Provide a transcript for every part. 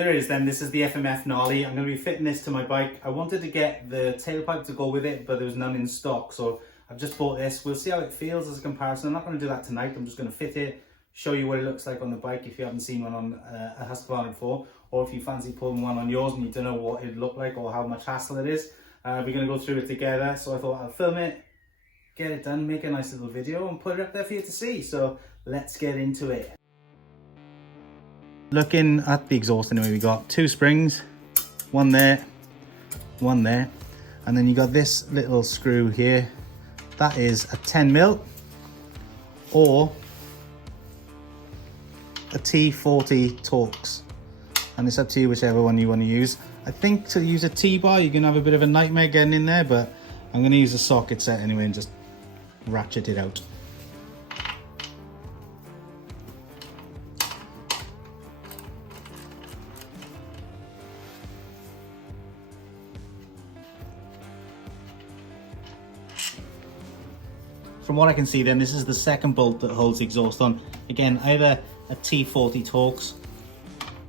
There is then, this is the FMF Gnarly. I'm going to be fitting this to my bike. I wanted to get the tailpipe to go with it, but there was none in stock, so I've just bought this. We'll see how it feels as a comparison. I'm not going to do that tonight. I'm just going to fit it, show you what it looks like on the bike if you haven't seen one on a Husqvarna before, or if you fancy pulling one on yours and you don't know what it'd look like or how much hassle it is. We're going to go through it together, so I thought I'll film it, get it done, make a nice little video and put it up there for you to see. So let's get into it. Looking at the exhaust anyway, we got two springs, one there, and then you got this little screw here. That is a 10mm or a T40 Torx, and it's up to you whichever one you want to use. I think to use a T-bar you're going to have a bit of a nightmare getting in there, but I'm going to use a socket set anyway and just ratchet it out. From what I can see then, this is the second bolt that holds the exhaust on. Again, either a T40 Torx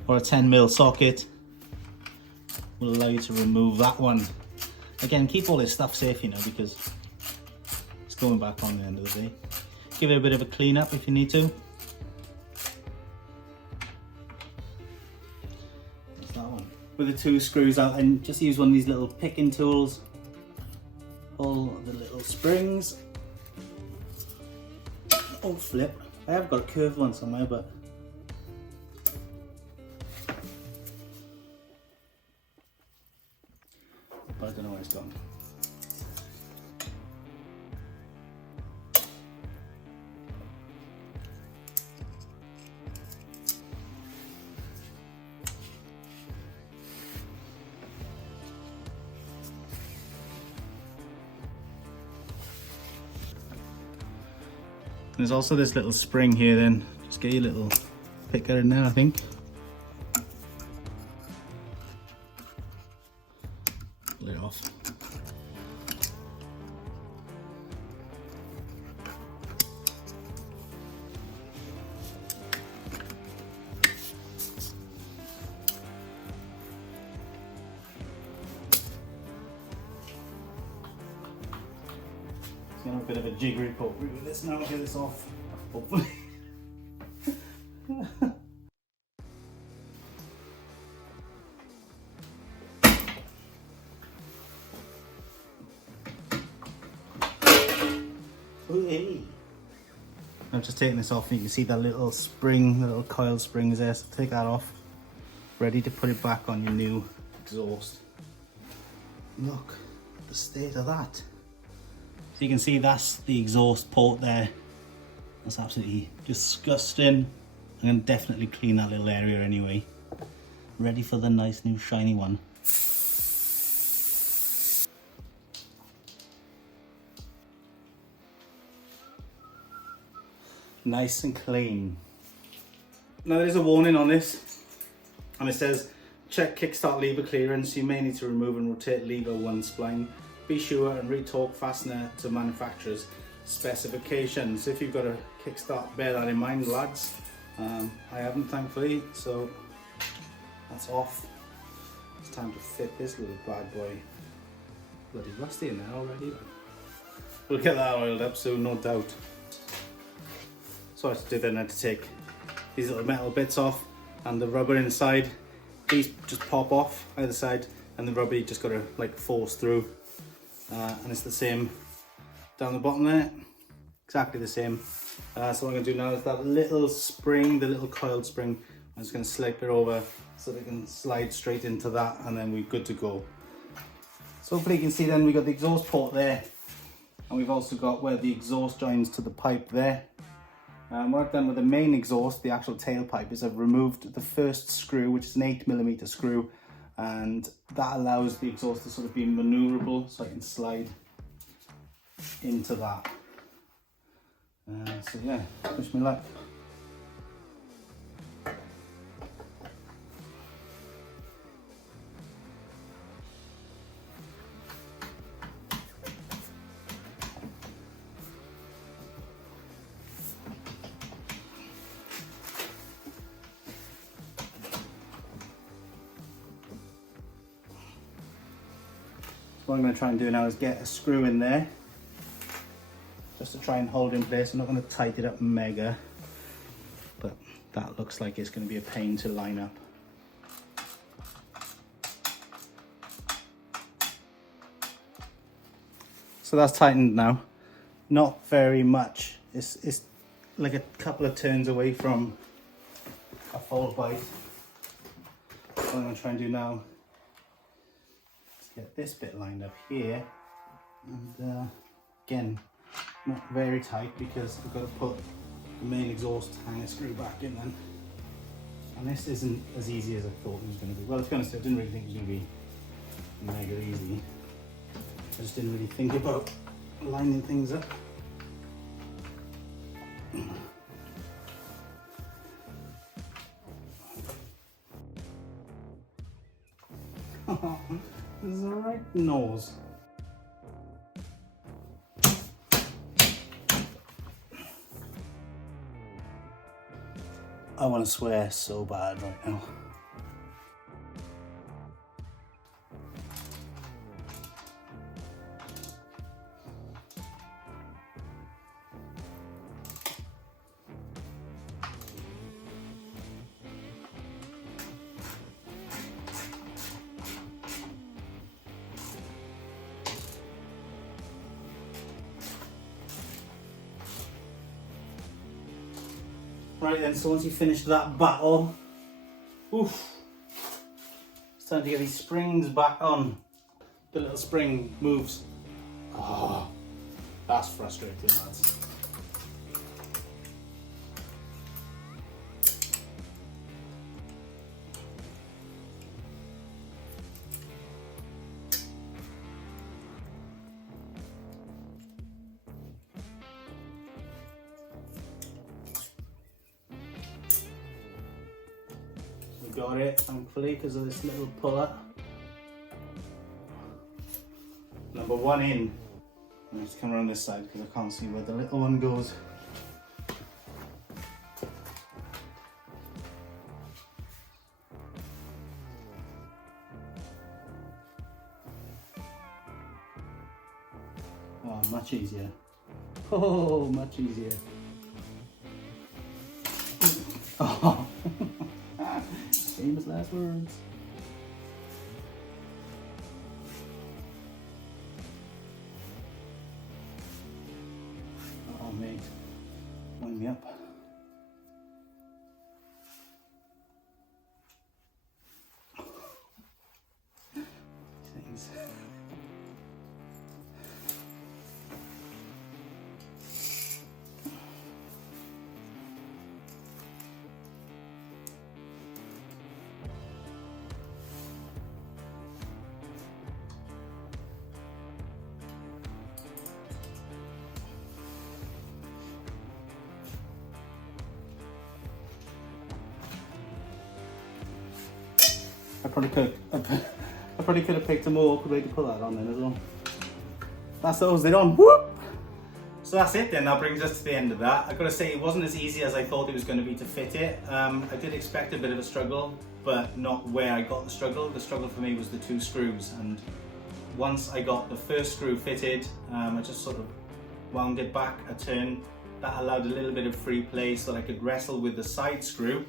or a 10mm socket will allow you to remove that one. Again, keep all this stuff safe, you know, because it's going back on the end of the day. Give it a bit of a clean up if you need to. That's that one. With the two screws out, and just use one of these little picking tools. Pull the little springs. Oh flip, I have got a curved one somewhere, but I don't know where it's gone. There's also this little spring here then. Just get your little picker in there, I think. Pull it off. It's gonna have a bit of a jiggery pokery with this now. I'll get this off, hopefully. I'm just taking this off and you can see that little spring, the little coil spring is there, so take that off. Ready to put it back on your new exhaust. Look at the state of that. So you can see that's the exhaust port there. That's absolutely disgusting. I'm going to definitely clean that little area anyway. Ready for the nice new shiny one. Nice and clean. Now there is a warning on this, and it says check kickstart lever clearance. You may need to remove and rotate lever 1 spline. Be sure and re-torque fastener to manufacturer's specifications. If you've got a kickstart, bear that in mind, lads. I haven't, thankfully, so that's off. It's time to fit this little bad boy. Bloody rusty in there already. We'll get that oiled up soon, no doubt. So I have to do then, I had to take these little metal bits off, and the rubber inside, these just pop off either side, and the rubber you just got to like force through. And it's the same down the bottom there, exactly the same. So what I'm going to do now is that little spring, the little coiled spring, I'm just going to slip it over so they can slide straight into that, and then we're good to go. So hopefully you can see then we got the exhaust port there, and we've also got where the exhaust joins to the pipe there. What I've done with the main exhaust, the actual tailpipe, is I've removed the first screw, which is an 8mm screw, and that allows the exhaust to sort of be maneuverable, so I can slide into that. So yeah, wish me luck. What I'm going to try and do now is get a screw in there, just to try and hold it in place. I'm not going to tighten it up mega, but that looks like it's going to be a pain to line up. So that's tightened now. Not very much. It's like a couple of turns away from a full bite. What I'm going to try and do now is get this bit lined up here. And again, not very tight because I've got to put the main exhaust hanger screw back in then. And this isn't as easy as I thought it was going to be. Well, to be honest, I didn't really think it was going to be mega easy. I just didn't really think about lining things up. This is the right nose. I want to swear so bad right now. Right then, so once you finish that battle, oof, it's time to get these springs back on. The little spring moves. Oh, that's frustrating, lads. Got it, thankfully, because of this little puller. Number one in. Let's come around this side because I can't see where the little one goes. Oh, much easier. Oh, much easier. Oh. Famous last words. Oh mate, wind me up. Things. I probably could have picked a more awkward way to put that on then as well. That's those they're on. Whoop! So that's it then, that brings us to the end of that. I've got to say it wasn't as easy as I thought it was going to be to fit it. I did expect a bit of a struggle, but not where I got the struggle. The struggle for me was the two screws, and once I got the first screw fitted, I just sort of wound it back a turn. That allowed a little bit of free play so that I could wrestle with the side screw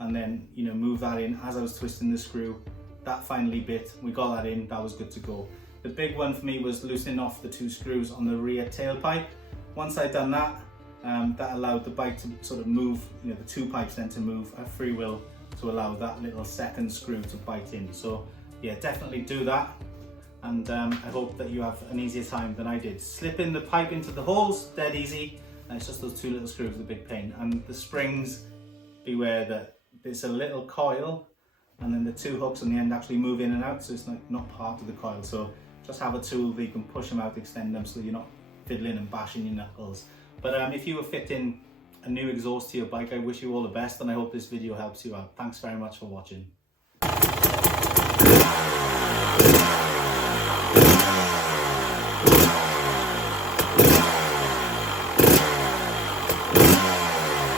and then, you know, move that in as I was twisting the screw. That finally bit, we got that in, that was good to go. The big one for me was loosening off the two screws on the rear tailpipe. Once I'd done that, that allowed the bike to sort of move, you know, the two pipes then to move at free will to allow that little second screw to bite in. So yeah, definitely do that. And I hope that you have an easier time than I did. Slipping the pipe into the holes, dead easy. And it's just those two little screws, the big pain. And the springs, beware that there's a little coil and then the two hooks on the end actually move in and out, so it's like not part of the coil. So just have a tool that you can push them out, extend them so you're not fiddling and bashing your knuckles. But if you were fitting a new exhaust to your bike, I wish you all the best and I hope this video helps you out. Thanks very much for watching.